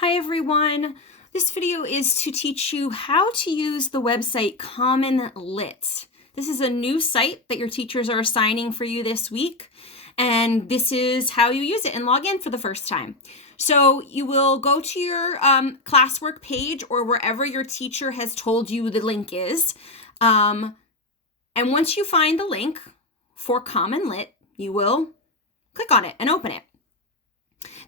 Hi everyone. This video is to teach you how to use the website Common Lit. This is a new site that your teachers are assigning for you this week, and this is how you use it and log in for the first time. So you will go to your classwork page or wherever your teacher has told you the link is. And once you find the link for Common Lit, you will click on it and open it.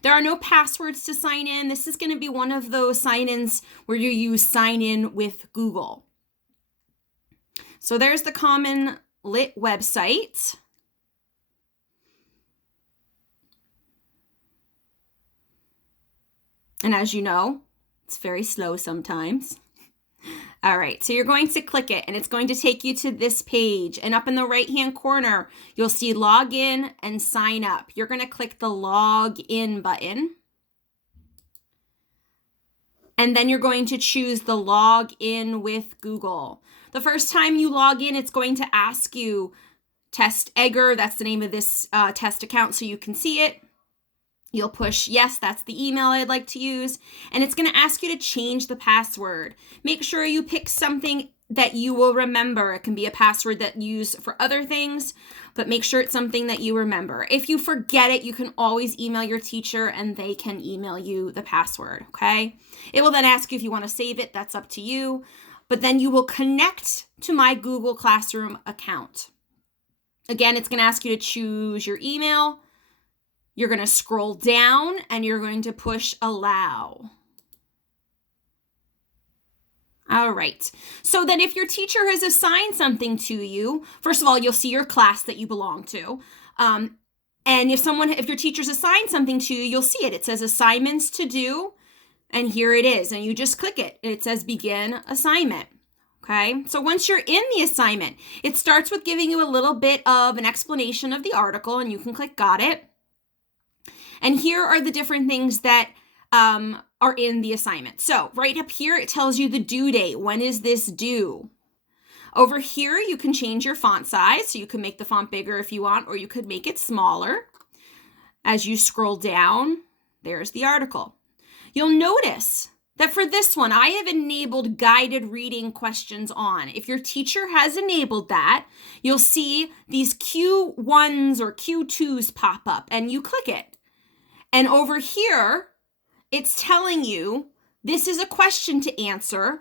There are no passwords to sign in. This is going to be one of those sign-ins where you use sign in with Google. So there's the Common Lit website. And as you know, it's very slow sometimes. All right, so you're going to click it and it's going to take you to this page, and up in the right-hand corner, you'll see login and sign up. You're going to click the log in button. And then you're going to choose the log in with Google. The first time you log in, it's going to ask you Test Egger. That's the name of this test account, so you can see it. You'll push yes, that's the email I'd like to use, and it's going to ask you to change the password. Make sure you pick something that you will remember. It can be a password that you use for other things, but make sure it's something that you remember. If you forget it, you can always email your teacher and they can email you the password, okay? It will then ask you if you want to save it. That's up to you. But then you will connect to my Google Classroom account. Again, it's going to ask you to choose your email. You're going to scroll down and you're going to push allow. All right. So then if your teacher has assigned something to you, first of all, you'll see your class that you belong to. And if your teacher's assigned something to you, you'll see it. It says assignments to do. And here it is. And you just click it. It says begin assignment. Okay. So once you're in the assignment, it starts with giving you a little bit of an explanation of the article, and you can click got it. And here are the different things that are in the assignment. So right up here, it tells you the due date. When is this due? Over here, you can change your font size. So you can make the font bigger if you want, or you could make it smaller. As you scroll down, there's the article. You'll notice that for this one, I have enabled guided reading questions on. If your teacher has enabled that, you'll see these Q1s or Q2s pop up, and you click it. And over here, it's telling you this is a question to answer,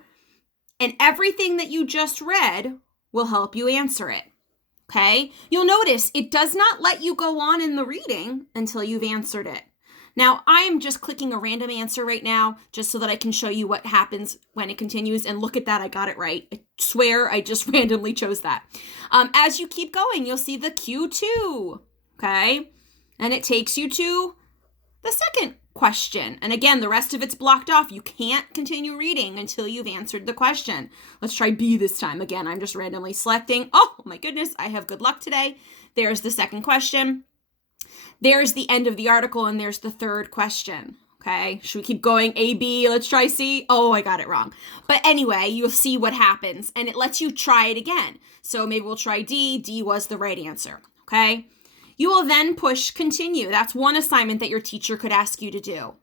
and everything that you just read will help you answer it. Okay? You'll notice it does not let you go on in the reading until you've answered it. Now, I'm just clicking a random answer right now just so that I can show you what happens when it continues. And look at that, I got it right. I swear I just randomly chose that. As you keep going, you'll see the Q2, okay? And it takes you to the second question. And again, the rest of it's blocked off. You can't continue reading until you've answered the question. Let's try B this time. Again, I'm just randomly selecting. Oh my goodness, I have good luck today. There's the second question. There's the end of the article, and there's the third question. Okay, should we keep going? A, B, let's try C. Oh, I got it wrong. But anyway, you'll see what happens, and it lets you try it again. So maybe we'll try D. D was the right answer. Okay. You will then push continue. That's one assignment that your teacher could ask you to do.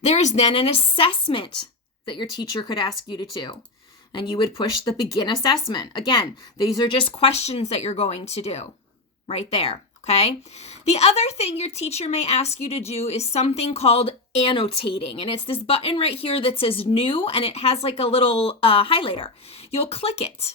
There's then an assessment that your teacher could ask you to do. And you would push the begin assessment. Again, these are just questions that you're going to do right there. Okay. The other thing your teacher may ask you to do is something called annotating. And it's this button right here that says new, and it has like a little highlighter. You'll click it.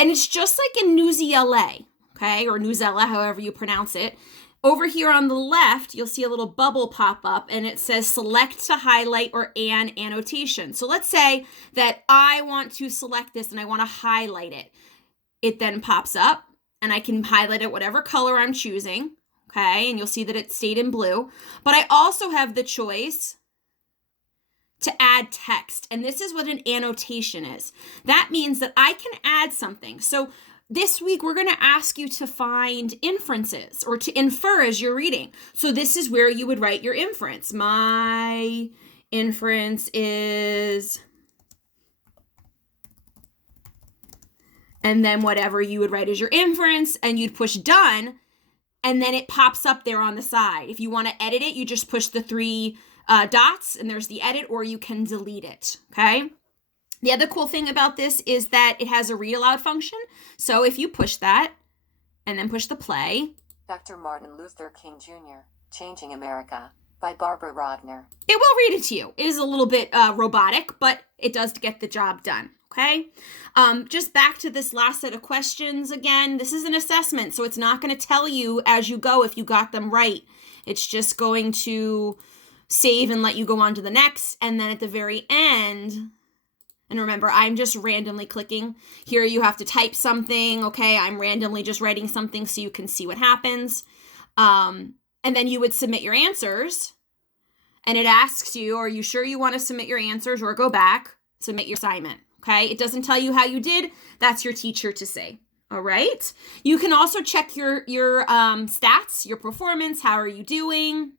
And it's just like in Newsela. Okay, or Newsela, however you pronounce it. Over here on the left, you'll see a little bubble pop up, and it says select to highlight or an annotation. So let's say that I want to select this and I want to highlight it. It then pops up, and I can highlight it whatever color I'm choosing. Okay, and you'll see that it stayed in blue. But I also have the choice to add text, and this is what an annotation is. That means that I can add something. So this week, we're going to ask you to find inferences or to infer as you're reading. So this is where you would write your inference. My inference is, and then whatever you would write as your inference, and you'd push done, and then it pops up there on the side. If you want to edit it, you just push the 3 dots and there's the edit, or you can delete it, okay? The other cool thing about this is that it has a read aloud function. So if you push that and then push the play. Dr. Martin Luther King Jr., Changing America by Barbara Rodner. It will read it to you. It is a little bit robotic, but it does get the job done, okay? Just back to this last set of questions again. This is an assessment, so it's not going to tell you as you go if you got them right. It's just going to save and let you go on to the next, and then at the very end, and remember, I'm just randomly clicking. Here you have to type something, okay? I'm randomly just writing something so you can see what happens. And then you would submit your answers, and it asks you, are you sure you want to submit your answers, or go back, submit your assignment, okay? It doesn't tell you how you did. That's your teacher to say, all right? You can also check your stats, your performance. How are you doing?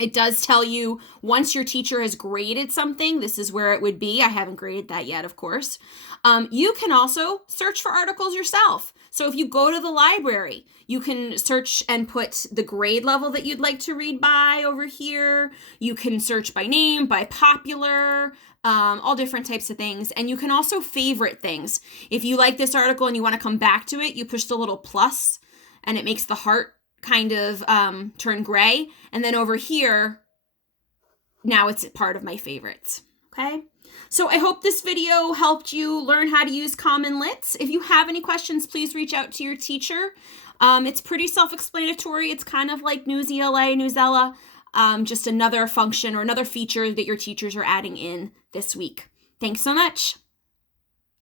It does tell you once your teacher has graded something, this is where it would be. I haven't graded that yet, of course. You can also search for articles yourself. So if you go to the library, you can search and put the grade level that you'd like to read by over here. You can search by name, by popular, all different types of things. And you can also favorite things. If you like this article and you want to come back to it, you push the little plus and it makes the heart kind of turn gray. And then over here, now it's part of my favorites, okay? So I hope this video helped you learn how to use Common Lit. If you have any questions, please reach out to your teacher. It's pretty self-explanatory. It's kind of like Newsela, Newsela, just another function or another feature that your teachers are adding in this week. Thanks so much.